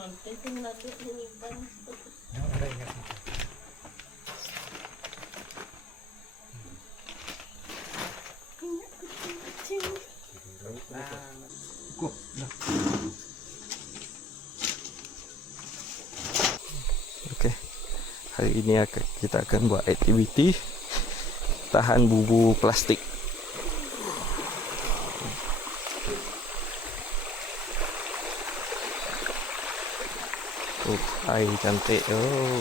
Okey. Hari ini kita akan buat aktiviti tahan bubu plastik. Air cantik. Oh,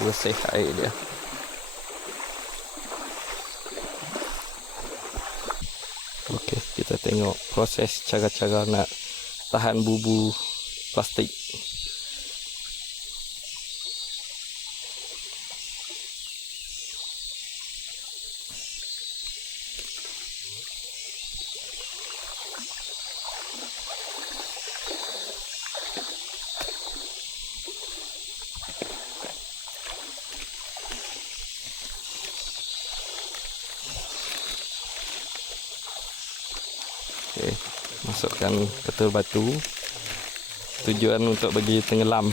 bersih air dia. Okey, kita tengok proses cara-cara nak tahan bubu plastik. Okay, masukkan ketul batu. Tujuan untuk bagi tenggelam.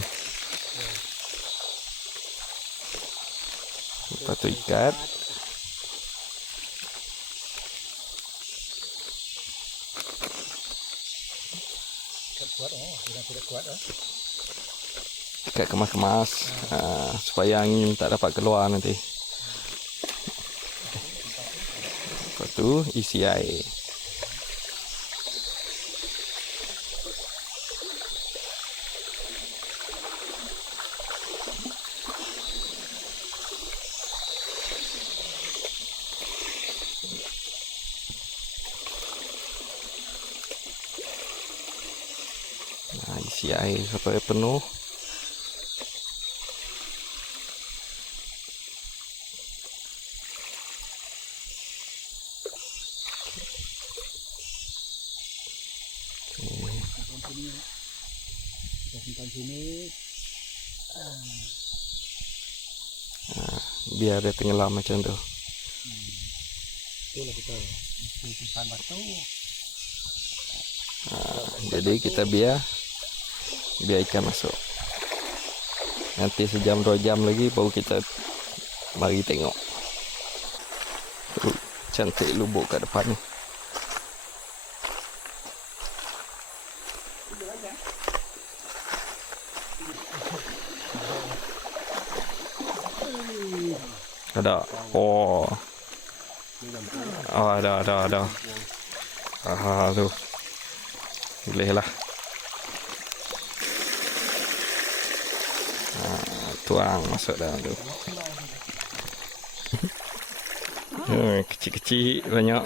Lepas tu ikat. Ikat kemas-kemas supaya angin tak dapat keluar nanti. Lepas tu isi air. Isi air sampai penuh. Biar dia tenggelam macam tu. Itulah kita simpan batu. Jadi kita biar ikan masuk. Nanti sejam 2 jam lagi baru kita mari tengok. Cantik lubuk kat depan ni. Ada. Oh. Oh, ada. Tu. Boleh lah. Tuang masuk dalam tu. Kecil-kecil banyak.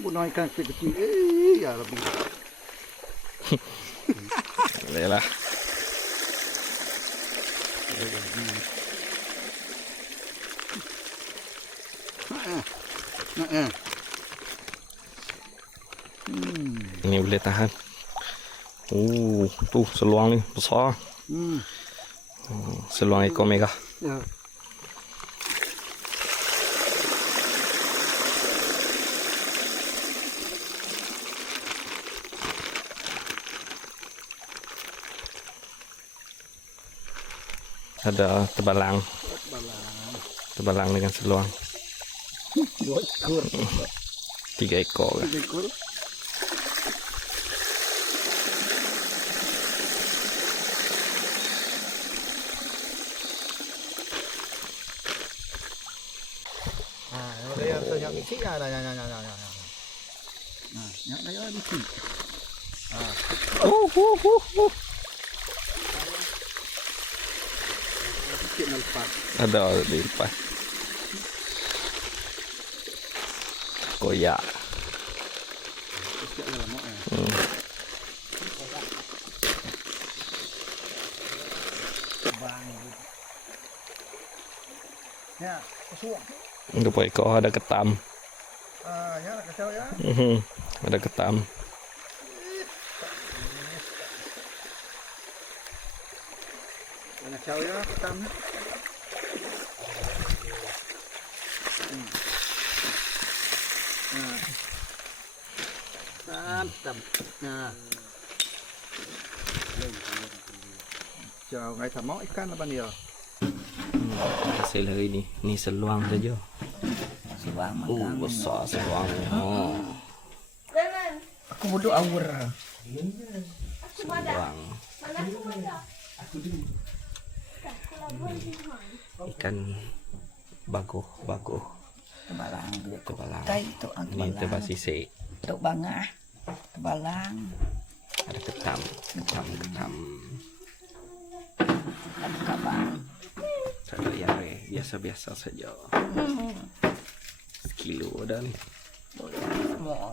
Bunuh ikan kecil-kecil. Ya lebih. Boleh lah. Ini boleh tahan. Tu seluang ni besar. Seluang ekor merah. Ya. Ada tebalang. Tebalang dengan seluang. 2 ekor. 3 ekor. 3 ekor. Yang misi ya. Nah, yang saya misi. Ada di lepas. Koyak. Ya, kesuang. Untuk ekor ada ketam. Ya, kacau ya. Ada ketam. Kacau ya, ketam. Mantap. Nah. Jauh ngai sama ikan apa dia? Hasil hari ni. Ni seluang saja. Seluang makan. Besar seluang. Oh, Aku bodoh awur. seluang. Ikan baguh. Tebalang dia kok. Tebalang. Tai tu ang Ini tebalang. tebas sisik. Tok bangah. Tebalang. Ada ketam. Ada kabang. Tak ada yang biasa-biasa saja. Sekilo dah ni. Semua.